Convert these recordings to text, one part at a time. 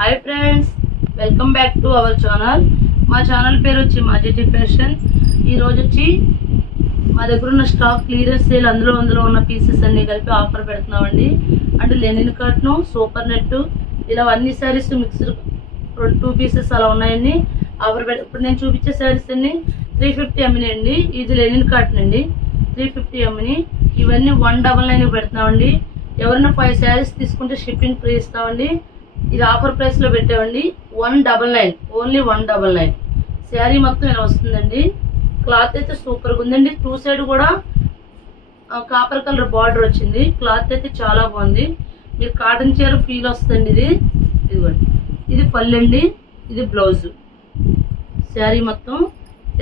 Hi friends, welcome back to our channel. మా channel పేరు వచ్చి మాజెటీ ఫ్యాషన్. ఈరోజు వచ్చి మా దగ్గర ఉన్న స్టాక్ క్లియరెన్స్ సేల్, అందులో ఉన్న పీసెస్ అన్ని కలిపి ఆఫర్ పెడుతున్నామండి. అంటే లెనిన్ కాటన్, సూపర్ నెట్, ఇలా అన్ని శారీస్ మిక్స్డ్ 2 పీసెస్ అలా ఉన్నాయండి. ఆఫర్ ఇప్పుడు నేను చూపించే శారీస్ అన్ని 350 అమ్మినాయండి. ఇది లెనిన్ కాటన్ అండి, 350 అమ్మిని. ఇవన్నీ 199 పెడుతున్నామండి. ఎవరైనా 5 శారీస్ తీసుకుంటే షిప్పింగ్ ఫ్రీ ఇస్తామండి. ఇది ఆఫర్ ప్రైస్ లో పెట్టామండి. 199, ఓన్లీ 199. శారీ మొత్తం ఇలా వస్తుందండి. క్లాత్ అయితే సూపర్ గా ఉందండి. 2 సైడ్ కూడా కాపర్ కలర్ బార్డర్ వచ్చింది. క్లాత్ అయితే చాలా బాగుంది. మీరు కాటన్ చీర ఫీల్ వస్తుంది. ఇదిగోండి, ఇది పళ్ళు అండి, ఇది బ్లౌజ్. శారీ మొత్తం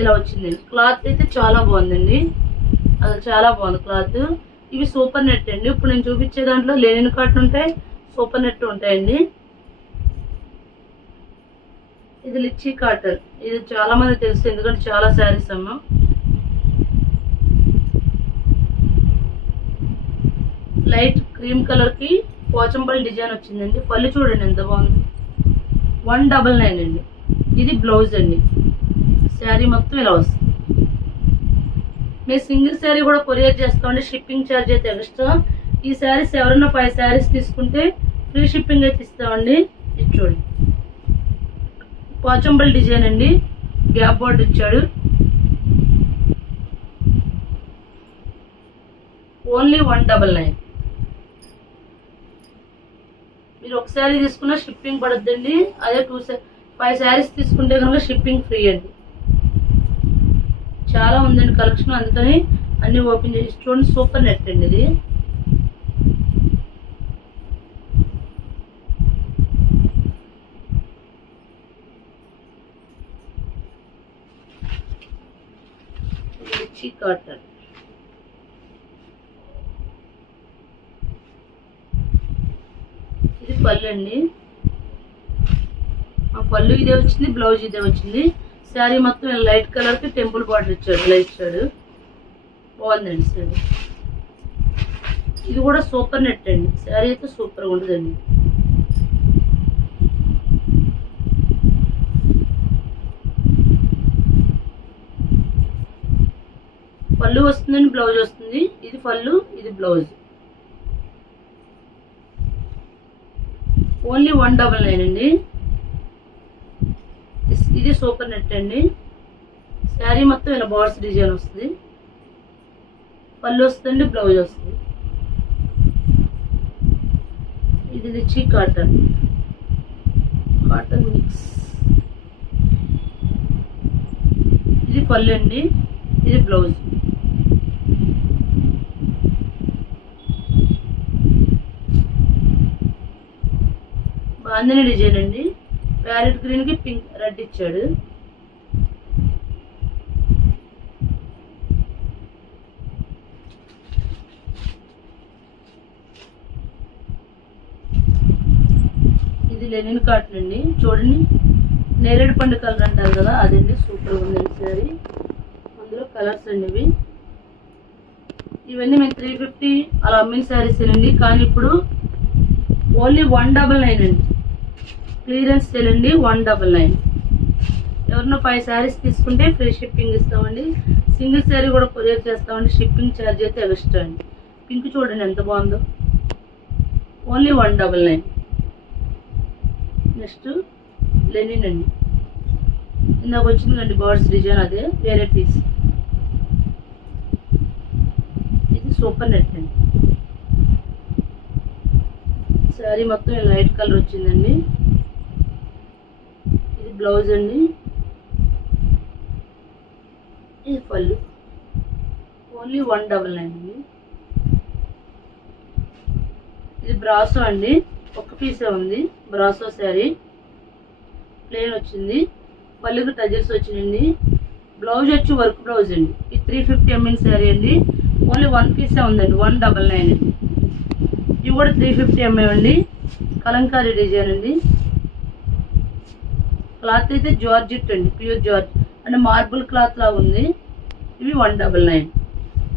ఇలా వచ్చిందండి. క్లాత్ అయితే చాలా బాగుందండి, అసలు చాలా బాగుంది క్లాత్. ఇవి సూపర్ నెట్ అండి. ఇప్పుడు నేను చూపించే దాంట్లో లెనిన్ కాటన్ ఉంటాయి, సూపర్ నెట్ ఉంటాయండి. ఇది లిచ్చీ కాటన్, ఇది చాలా మంది తెలుసు, ఎందుకంటే చాలా శారీస్ అమ్మాం. లైట్ క్రీమ్ కలర్ కి పోచంపల్లి డిజైన్ వచ్చిందండి. పళ్ళు చూడండి ఎంత బాగుంది. 199 అండి. ఇది బ్లౌజ్ అండి. శారీ మొత్తం ఇలా వస్తుంది. మేము సింగిల్ శారీ కూడా కొరియర్ చేస్తామండి. షిప్పింగ్ ఛార్జ్ అయితే ఎక్స్ట్రా. ఈ శారీస్ ఎవరైనా 5 శారీస్ తీసుకుంటే ఫ్రీ షిప్పింగ్ అయితే ఇస్తామండి. ఇది చూడండి, పోచంపల్లి డిజైన్ అండి, గ్యాప్ బోర్డ్ ఇచ్చాడు. ఓన్లీ 199. మీరు ఒక శారీ తీసుకున్నా షిప్పింగ్ పడుద్దండి. అదే 5 శారీస్ తీసుకుంటే కనుక షిప్పింగ్ ఫ్రీ అండి. చాలా ఉందండి కలెక్షన్, అందుకని అన్ని ఓపెన్ చేసి చూడండి. సూపర్ నెట్ అండి ఇది. రిచీ కాటన్, ఇది పళ్ళు అండి. పళ్ళు ఇదే వచ్చింది, బ్లౌజ్ ఇదే వచ్చింది. శారీ మొత్తం లైట్ కలర్ కి టెంపుల్ బార్డర్ ఇచ్చాడు, లైట్ ఇచ్చాడు. బాగుందండి శారీ. ఇది కూడా సూపర్ నెట్ అండి. శారీ అయితే సూపర్ గా ఉంటుందండి. పళ్ళు వస్తుందండి, బ్లౌజ్ వస్తుంది. ఇది పళ్ళు, ఇది బ్లౌజ్. ఓన్లీ 199 అండి. ఇది సూపర్ నెట్ అండి. శారీ మొత్తం ఇలా బార్డర్స్ డిజైన్ వస్తుంది. పళ్ళు వస్తుంది, బ్లౌజ్ వస్తుంది. ఇది రిచీ కాటన్, కాటన్ మిక్స్. ఇది పళ్ళు అండి, ఇది బ్లౌజ్. బాందిని డిజైన్ అండి. ప్యారెట్ గ్రీన్ కి పింక్ రెడ్ ఇచ్చాడు. ఇది లెనిన్ కాటన్ అండి. చూడండి, నేరేడు పండు కలర్ అంటారు కదా, అదండి. సూపర్ ఉందండి శారీ. అందులో కలర్స్ అండి ఇవన్నీ మేము 350 అలా అమ్మిన శారీస్ అండి. కానీ ఇప్పుడు ఓన్లీ 199 అండి. క్లియరెన్స్ సేల్ అండి, 199. ఎవరైనా 5 శారీస్ తీసుకుంటే ఫ్రీ షిప్పింగ్ ఇస్తామండి. సింగిల్ శారీ కూడా కొరియర్ చేస్తామండి. షిప్పింగ్ ఛార్జ్ అయితే ఎక్స్ట్రా అండి. పింక్ చూడండి ఎంత బాగుందో. ఓన్లీ 199. నెక్స్ట్ లెనిన్ అండి. ఇందాక వచ్చింది కండి బర్డ్స్ డిజైన్, అదే వేరే పీస్. ఇది సూపర్ నెట్ అండి. శారీ మొత్తం లైట్ కలర్ వచ్చిందండి. ఇది బ్లౌజ్ అండి, ఇది పళ్ళు. ఓన్లీ 199 అండి. ఇది బ్రాసో అండి, ఒక పీసే ఉంది. బ్రాసో శారీ ప్లెయిన్ వచ్చింది. పళ్ళుకి టజల్స్ వచ్చిందండి. బ్లౌజ్ వచ్చి వర్క్ బ్లౌజ్ అండి. ఇది 350 ఎంఎల్ శారీ అండి. ఓన్లీ 1 పీసే ఉందండి, 199 అండి. ఇవి కూడా 350 ఎంఎల్ అండి. కలంకారీ డిజైన్ అండి. క్లాత్ అయితే జార్జెట్ అండి, ప్యూర్ జార్జ్ అంటే మార్బుల్ క్లాత్ లాగా ఉంది. ఇవి 199.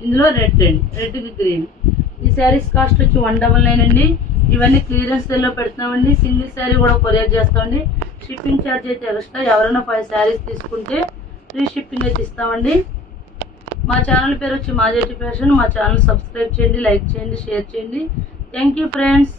ఇందులో రెడ్ అండి, రెడ్ కి గ్రీన్. ఈ శారీస్ కాస్ట్ వచ్చి 199 అండి. ఇవన్నీ క్లియరెన్స్ సేల్లో పెడుతున్నామండి. సింగిల్ శారీ కూడా కొరియర్ చేస్తామండి. షిప్పింగ్ ఛార్జ్ అయితే ఎక్స్ట్రా. ఎవరైనా 5 శారీస్ తీసుకుంటే ఫ్రీ షిప్పింగ్ అయితే ఇస్తామండి. మా ఛానల్ పేరు వచ్చి మా జెట్టి ఫ్యాషన్. మా ఛానల్ సబ్స్క్రైబ్ చేయండి, లైక్ చేయండి, షేర్ చేయండి. Thank you friends.